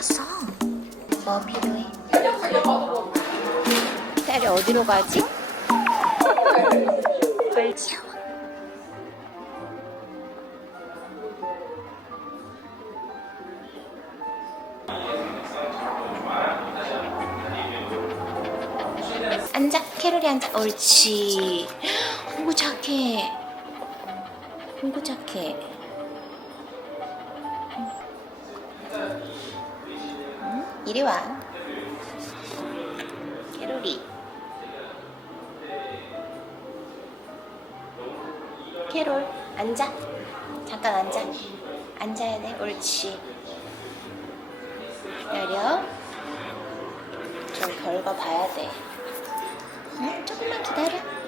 나왔어. 뭐 필요해? 딸이 어디로 가지? 빨리 샤워. 앉아, 캐롤이 앉아. 옳지. 오구 착해. 오구 착해. 이리 와. 캐롤이. 캐롤, 앉아. 잠깐 앉아. 앉아야 돼. 옳지. 기다려. 저 결과 봐야 돼. 응? 조금만 기다려.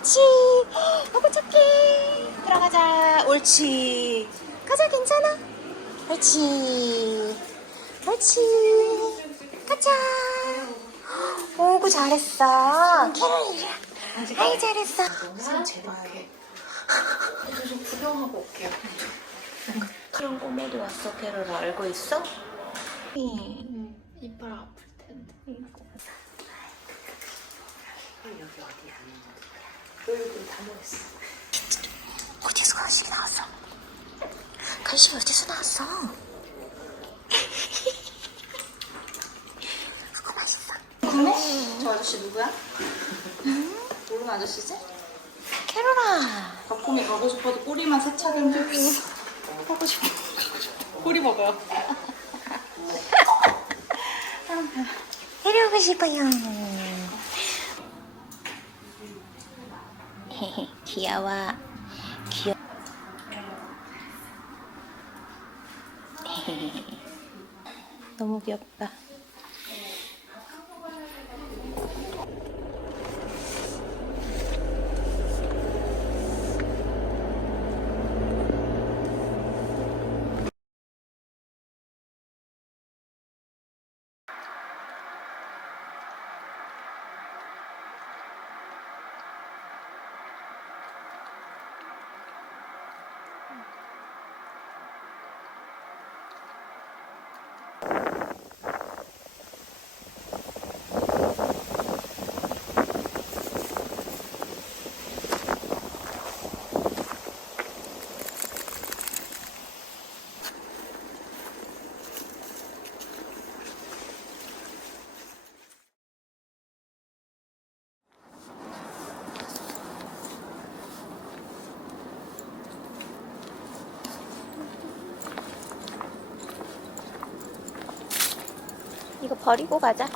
옳지. 너무 착해. 들어가자. 옳지. 가자. 괜찮아. 옳지. 옳지. 가자. 오구 잘했어. 캐롤이. 아이 잘했어. 영상 제발. 저좀 구경하고 올게요. 그런 꿈에도 왔어. 캐롤아 알고 있어? 이빨 아플 텐데. 여기 어디야? 여기 다 모였어. 어디서 간식이 나왔어? 간식이 어디서 나왔어? 그거 맛있어. 그래? 저 아저씨 누구야? 모르는 아저씨지? 캐롤아. 덕분에 가고 싶어도 꼬리만 세차게 들고 가고 싶어. 가고 싶어. 꼬리 먹어요. 데려오고 싶어요. 귀여워. 귀여. 너무 귀엽다. 버리고 가자.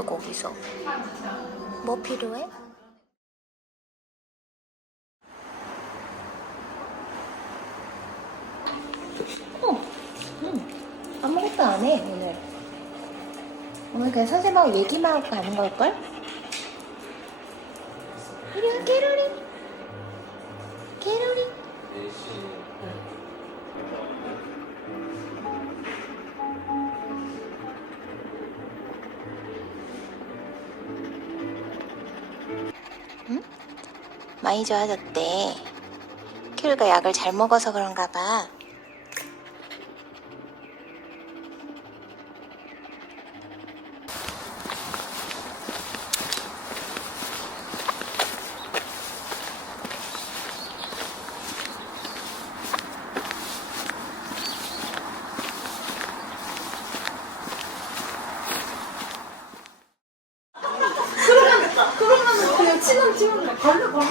있어 거기서? 뭐 필요해? 어, 응. 아무것도 안 해 오늘. 오늘 그냥 선생님하고 얘기만 하고 가는 걸걸? 이리 와 캐롤이. 캐롤이. 많이 좋아졌대. 큐르가 약을 잘 먹어서 그런가 봐. 그냥 치면 치면 걸려 걸려.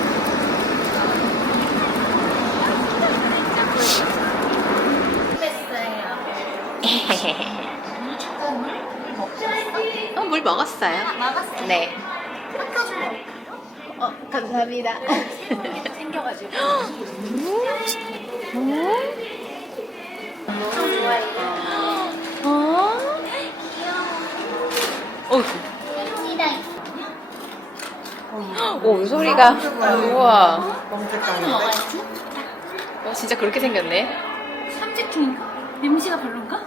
물 먹었어요. 먹었어요. 네. 어, 감사합니다. 생겨가지고. 좋아해요. 어? 귀여워. 어, 이랑 오, 소리가. 우와. 먹어야지. 어, 진짜 그렇게 생겼네. 삼색충인가? 냄새가 별론가?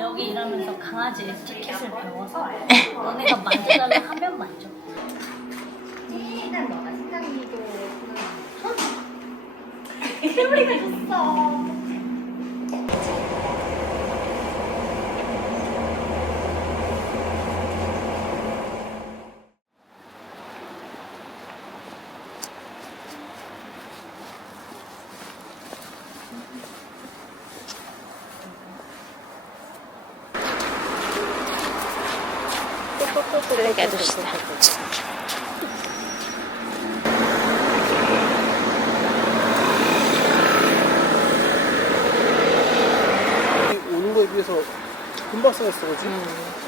여기 일하면서 강아지 에티켓을 배워서 너네가 만져달라 하면 만져. 일단 너가 식당이고 세월이가 줬어. 쓰레기 아저씨다. 오는 거에 비해서 금방 쌓였어, 그지? 잘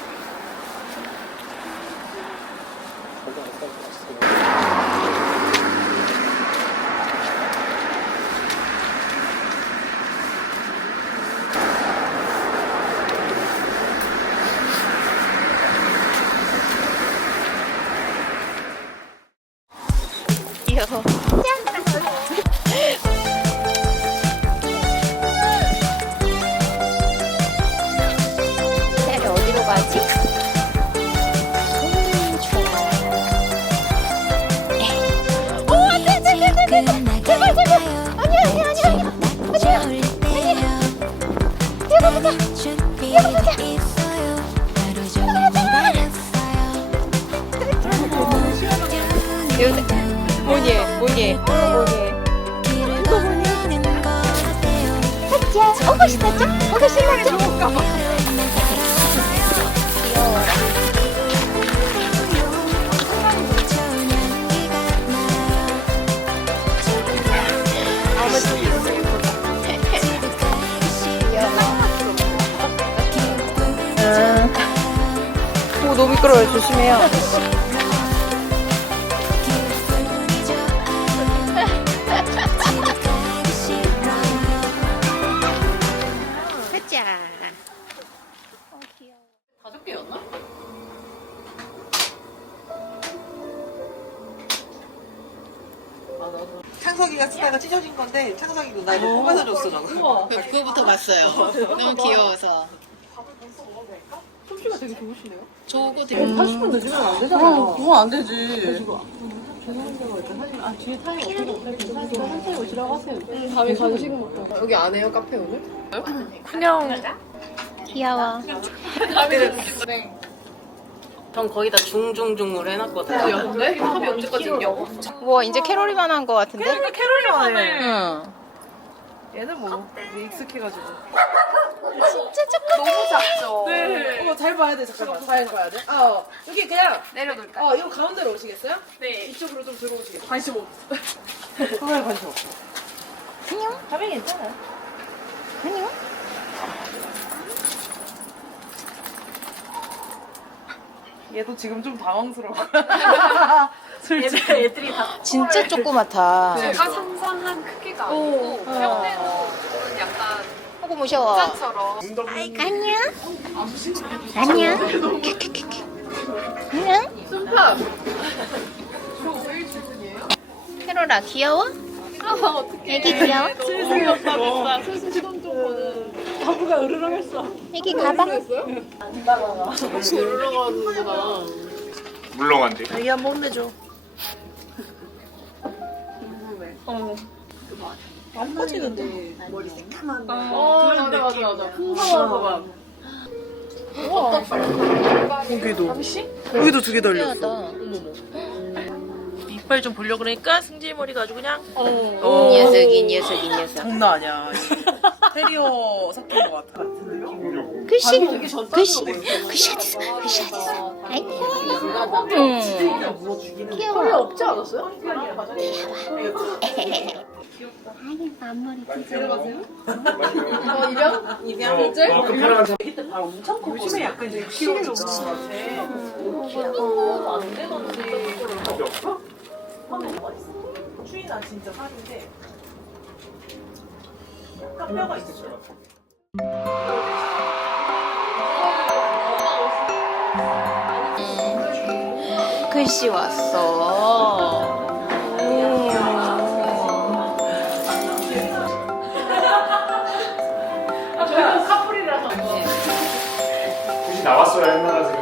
뭐니, 뭐니, 뭐니. 자, 오고 싶었죠? 오고 싶었죠? 오, 너무 미끄러워요. 조심해요. 너무 귀여워서. 솜씨가 되게 좋으시네요. 저거 되게 80분 늦으면 안 되잖아. 어, 그건 안 되지. 밤에 간식 먹고. 여기 안 해요, 카페 오늘? 귀여워. 전 거의 다 중중중으로 해놨거든요. 네? 합이 언제까지 있냐고? 뭐 이제 캐롤이만 한 거 같은데? 캐롤이만 해. 응. 얘는 뭐 익숙해가지고. 진짜 조금 너무 작죠? 네. 어머 잘 봐야 돼 잠깐만. 잘 봐야 돼. 아 어. 여기 그냥 내려놓을까? 어 이거 가운데로 오시겠어요? 네. 이쪽으로 좀 들어오시겠어요? 관심 없어. 카메라 관심 없어. 안녕. 가면 괜찮아요. 안녕. 얘도 지금 좀 당황스러워. 애들, 애들이 다. 진짜 조그맣다. 제가 상상한 크기가 아니고 저는 약간 하고 무서워. 부자처럼 안녕. 안녕. 안녕. 순파 캐롤아 귀여워? 아 어떡해 애기 귀여워? 바보가 으르렁했어. 애기 가방? 올라가는구나 물렁한데. 자기 한번 혼내줘. 안 빠지는데 머리 새카만. 어, 맞아, 맞아, 맞아. 풍성한 거 봐. 여기도. 여기도 두 개 달렸어. 이빨 좀 보려 그러니까 승질 머리가 아주 그냥 어. 어. 녀석이 녀석이 녀석. 장난 아니야. 테리어 섞인 것 같아. 글씨 글씨 글씨 어딨어 글씨 어딨어 아이고 응 귀여워 없지 않았어요? 아니 앞머리 요즘에 약간 이제 키로 좀 추위나 진짜 살인데. 약간 뼈가 있어. 글씨 왔어 굳이 나왔어야 했나 생각